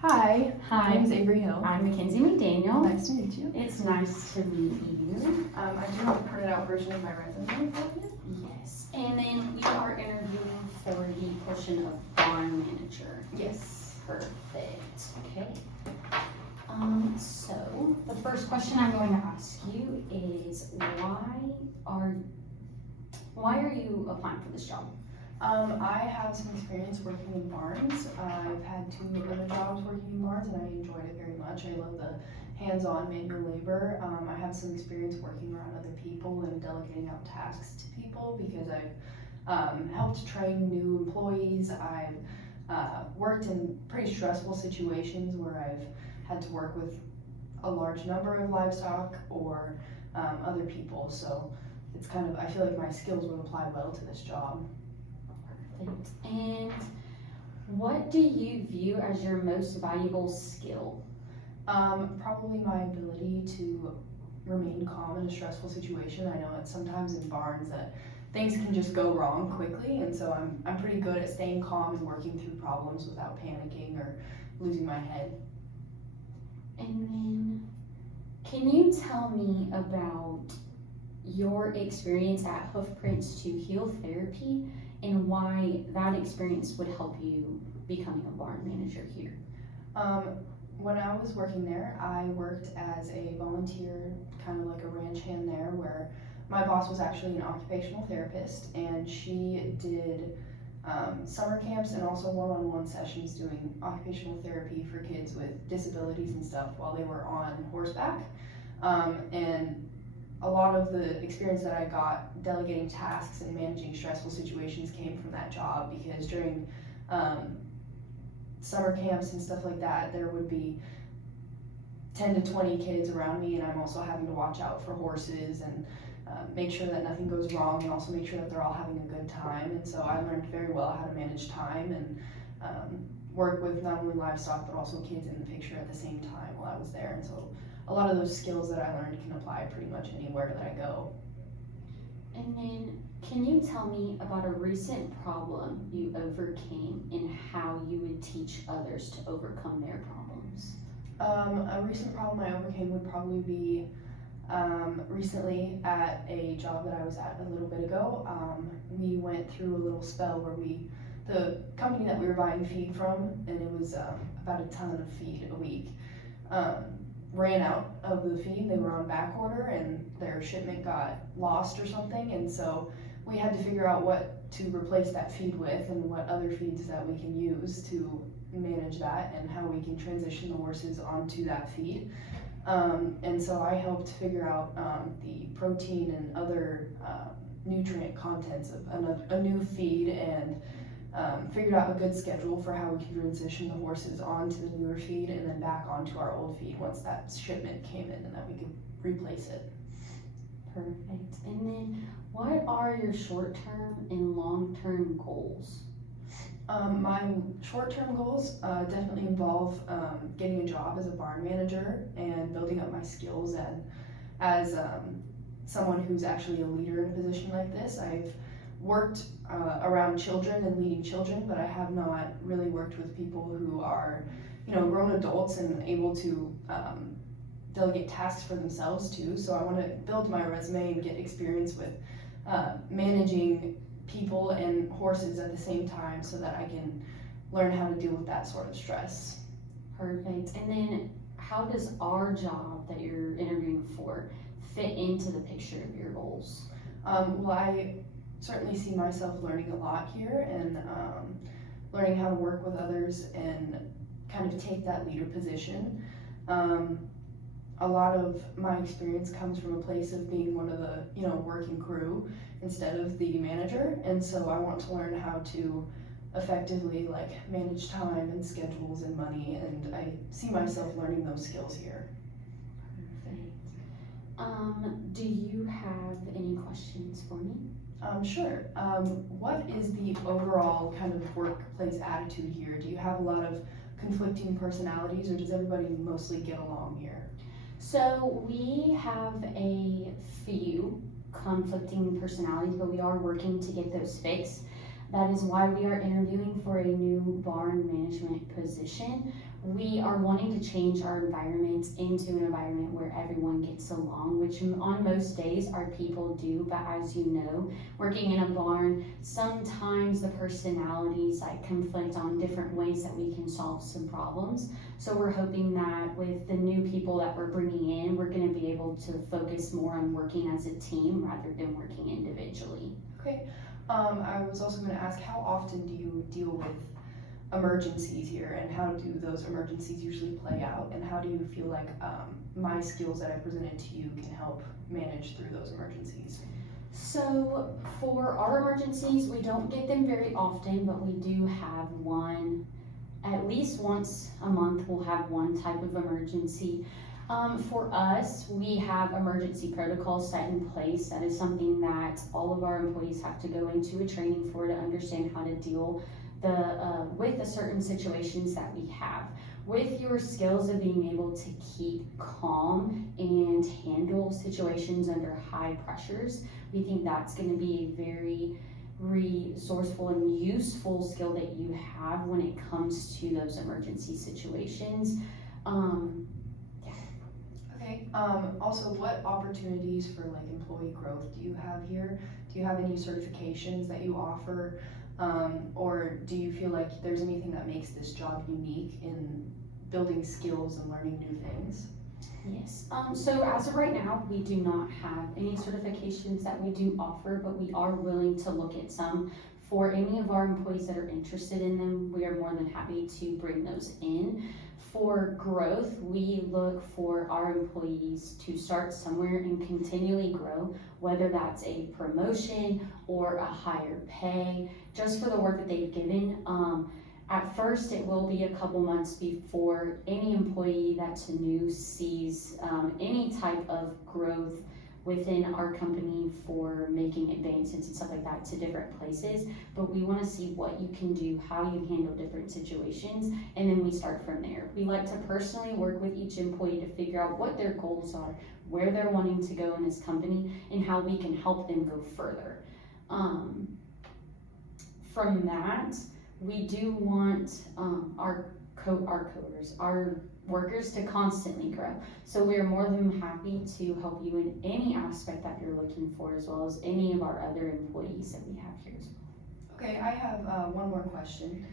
Hi, Hi. my name is Avery Hill. I'm Mackenzie McDaniel. Nice to meet you. It's nice to meet you. I do have a printed out version of my resume for you. Yes. And then you are interviewing for the portion of barn manager. Yes. Perfect. Okay. So the first question I'm going to ask you is why are you applying for this job? I have some experience working in barns. I've had 2 other jobs working in barns and I enjoyed it very much. I love the hands-on manual labor. I have some experience working around other people and delegating out tasks to people because I've helped train new employees. I've worked in pretty stressful situations where I've had to work with a large number of livestock or other people. So it's kind of, I feel like my skills would apply well to this job. Perfect. And what do you view as your most valuable skill? Probably my ability to remain calm in a stressful situation. I know it's sometimes in barns that things can just go wrong quickly, and so I'm pretty good at staying calm and working through problems without panicking or losing my head. And then, can you tell me about your experience at Hoofprints to Heal Therapy and why that experience would help you becoming a barn manager here? When I was working there, I worked as a volunteer, kind of like a ranch hand there, where my boss was actually an occupational therapist, and she did summer camps and also one-on-one sessions doing occupational therapy for kids with disabilities and stuff while they were on horseback. And a lot of the experience that I got delegating tasks and managing stressful situations came from that job, because during summer camps and stuff like that, there would be 10 to 20 kids around me, and I'm also having to watch out for horses and make sure that nothing goes wrong, and also make sure that they're all having a good time. And so I learned very well how to manage time and work with not only livestock but also kids in the picture at the same time while I was there. And so a lot of those skills that I learned can apply pretty much anywhere that I go. And then, can you tell me about a recent problem you overcame and how you would teach others to overcome their problems? A recent problem I overcame would probably be recently at a job that I was at a little bit ago. We went through a little spell where the company that we were buying feed from, and it was about a ton of feed a week, ran out of the feed. They were on back order and their shipment got lost or something, and so we had to figure out what to replace that feed with and what other feeds that we can use to manage that and how we can transition the horses onto that feed. And so I helped figure out the protein and other nutrient contents of a new feed, and figured out a good schedule for how we could transition the horses onto the newer feed and then back onto our old feed once that shipment came in, and that we could replace it. Perfect. And then, what are your short-term and long-term goals? My short-term goals definitely involve getting a job as a barn manager and building up my skills, and as someone who's actually a leader in a position like this. I've worked around children and leading children, but I have not really worked with people who are, grown adults and able to delegate tasks for themselves too. So I want to build my resume and get experience with managing people and horses at the same time, so that I can learn how to deal with that sort of stress. Perfect. And then, how does our job that you're interviewing for fit into the picture of your goals? Well, I certainly see myself learning a lot here, and learning how to work with others and kind of take that leader position. A lot of my experience comes from a place of being one of the, working crew instead of the manager, and so I want to learn how to effectively manage time and schedules and money, and I see myself learning those skills here. Perfect. Do you have any questions for me? Sure. What is the overall kind of workplace attitude here? Do you have a lot of conflicting personalities, or does everybody mostly get along here? So we have a few conflicting personalities, but we are working to get those fixed. That is why we are interviewing for a new barn management position. We are wanting to change our environment into an environment where everyone gets along, which on most days our people do, but as you know, working in a barn, sometimes the personalities like conflict on different ways that we can solve some problems. So we're hoping that with the new people that we're bringing in, we're gonna be able to focus more on working as a team rather than working individually. Okay. I was also going to ask, how often do you deal with emergencies here, and how do those emergencies usually play out, and how do you feel like my skills that I presented to you can help manage through those emergencies? So for our emergencies, we don't get them very often, but we do have one, at least once a month we'll have one type of emergency. For us, we have emergency protocols set in place. That is something that all of our employees have to go into a training for to understand how to deal with the certain situations that we have. With your skills of being able to keep calm and handle situations under high pressures, we think that's going to be a very resourceful and useful skill that you have when it comes to those emergency situations. Okay, also what opportunities for like employee growth do you have here? Do you have any certifications that you offer? Or do you feel like there's anything that makes this job unique in building skills and learning new things? Yes, so as of right now, we do not have any certifications that we do offer, but we are willing to look at some. For any of our employees that are interested in them, we are more than happy to bring those in. For growth, we look for our employees to start somewhere and continually grow, whether that's a promotion or a higher pay, just for the work that they've given. At first, it will be a couple months before any employee that's new sees any type of growth within our company for making advancements and stuff like that to different places. But we want to see what you can do, how you handle different situations, and then we start from there. We like to personally work with each employee to figure out what their goals are, where they're wanting to go in this company, and how we can help them go further. From that, we do want our workers to constantly grow. So we are more than happy to help you in any aspect that you're looking for, as well as any of our other employees that we have here as well. Okay, I have one more question.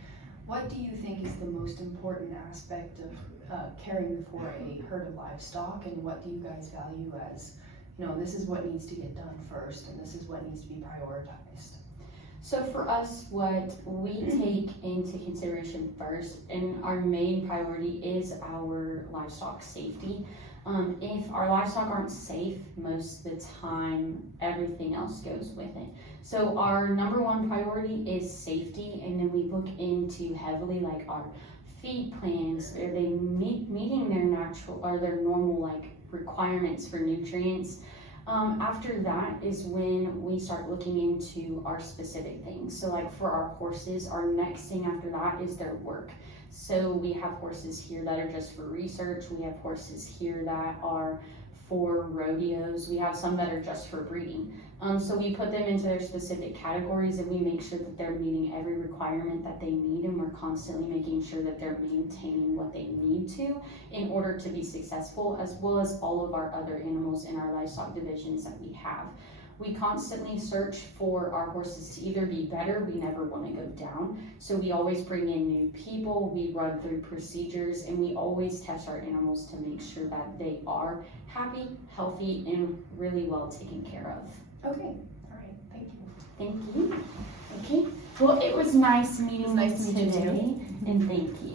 What do you think is the most important aspect of caring for a herd of livestock, and what do you guys value as, this is what needs to get done first, and this is what needs to be prioritized? So for us, what we take into consideration first, and our main priority, is our livestock safety. If our livestock aren't safe, most of the time, everything else goes with it. So our number one priority is safety, and then we look into heavily like our feed plans. Are they meeting their natural or their normal like requirements for nutrients? After that is when we start looking into our specific things. So like for our horses, our next thing after that is their work. So we have horses here that are just for research. We have horses here that are for rodeos. We have some that are just for breeding. So we put them into their specific categories, and we make sure that they're meeting every requirement that they need, and we're constantly making sure that they're maintaining what they need to in order to be successful, as well as all of our other animals in our livestock divisions that we have. We constantly search for our horses to either be better. We never want to go down. So we always bring in new people, we run through procedures, and we always test our animals to make sure that they are happy, healthy, and really well taken care of. Okay, all right, thank you. Thank you. Okay, well, it was nice meeting It was nice with to you meet you today, and thank you.